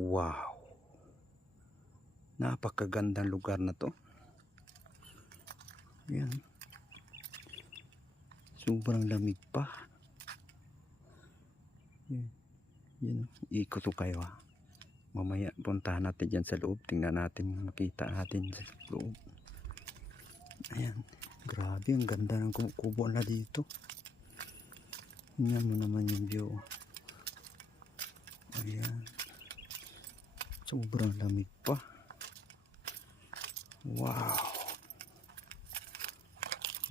Wow, napakagandang lugar na to. Yan, sobrang lamig pa. Yan, ikot ko kayo ha. Mamaya puntahan natin dyan sa loob, tingnan natin, makita natin sa loob. Ayan, grabe, ang ganda ng kubo na dito. Tingnan mo naman yung view. Ayan, sobrang lamig pa. Wow,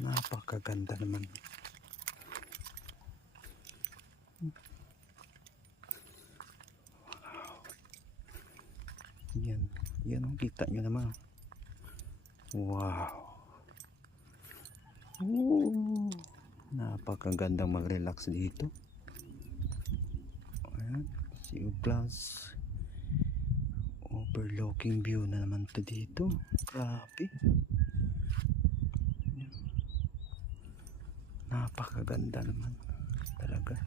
napakaganda naman. Yan ang kita nyo naman. Wow, napakagandang mag-relax dito. Ayan, Sea Plus overlooking view na naman to dito. Grabe, napakaganda naman talaga.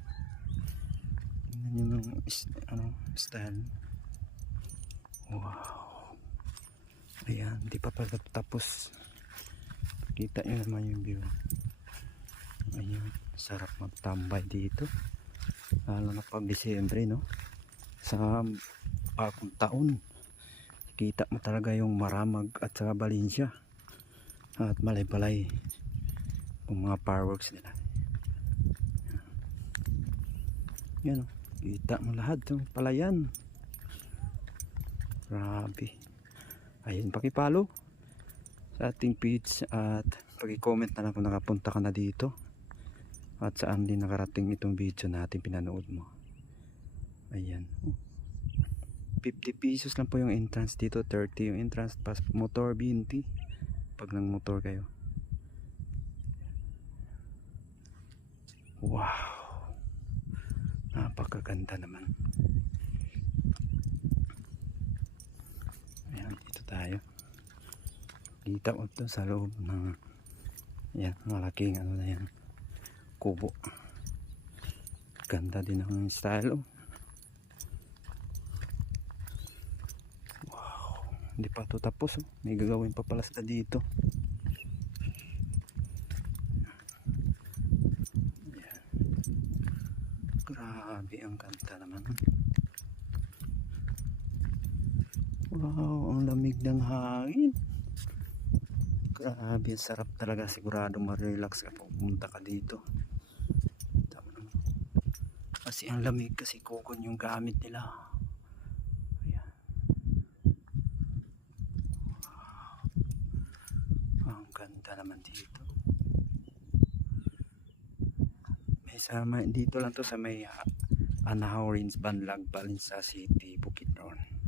Tingnan nyo yung style. Wow, ayan, di pa pala tapos. Kita nyo naman yung view. Ayan, sarap magtambay dito, lalo na pag Disyembre, no? Sa bagong taon, kita mo talaga yung Maramag at saka Valencia at Malaybalay, yung mga fireworks nila. Yan, kita mo lahat yung palayan. Grabe. Ayun, pakipalo sa ating page at paki-comment na lang kung nakapunta ka na dito at saan din nakarating itong video natin pinanood mo. Ayan, 50 pesos lang po yung entrance dito, 30 yung entrance, pas motor 20 pag nang motor kayo. Wow, napakaganda naman. Ayan, dito tayo. Kita ko ito sa loob ng yan, malaking ano na yan, kubo. Ganda din ang style. Wow, hindi pa ito tapos. May gagawin pa pala sa dito. Yan. Grabe, ang ganda naman. Wow, ang lamig ng hangin. Grabe, sarap talaga. Sigurado ma-relax ka pumunta ka dito. Kasi ang lamig, kasi kukon yung gamit nila. Ayan. Wow, ang ganda naman dito. May sama dito lang to sa may Anahaw Range, Banlag, Balinsa City, Bukidnon.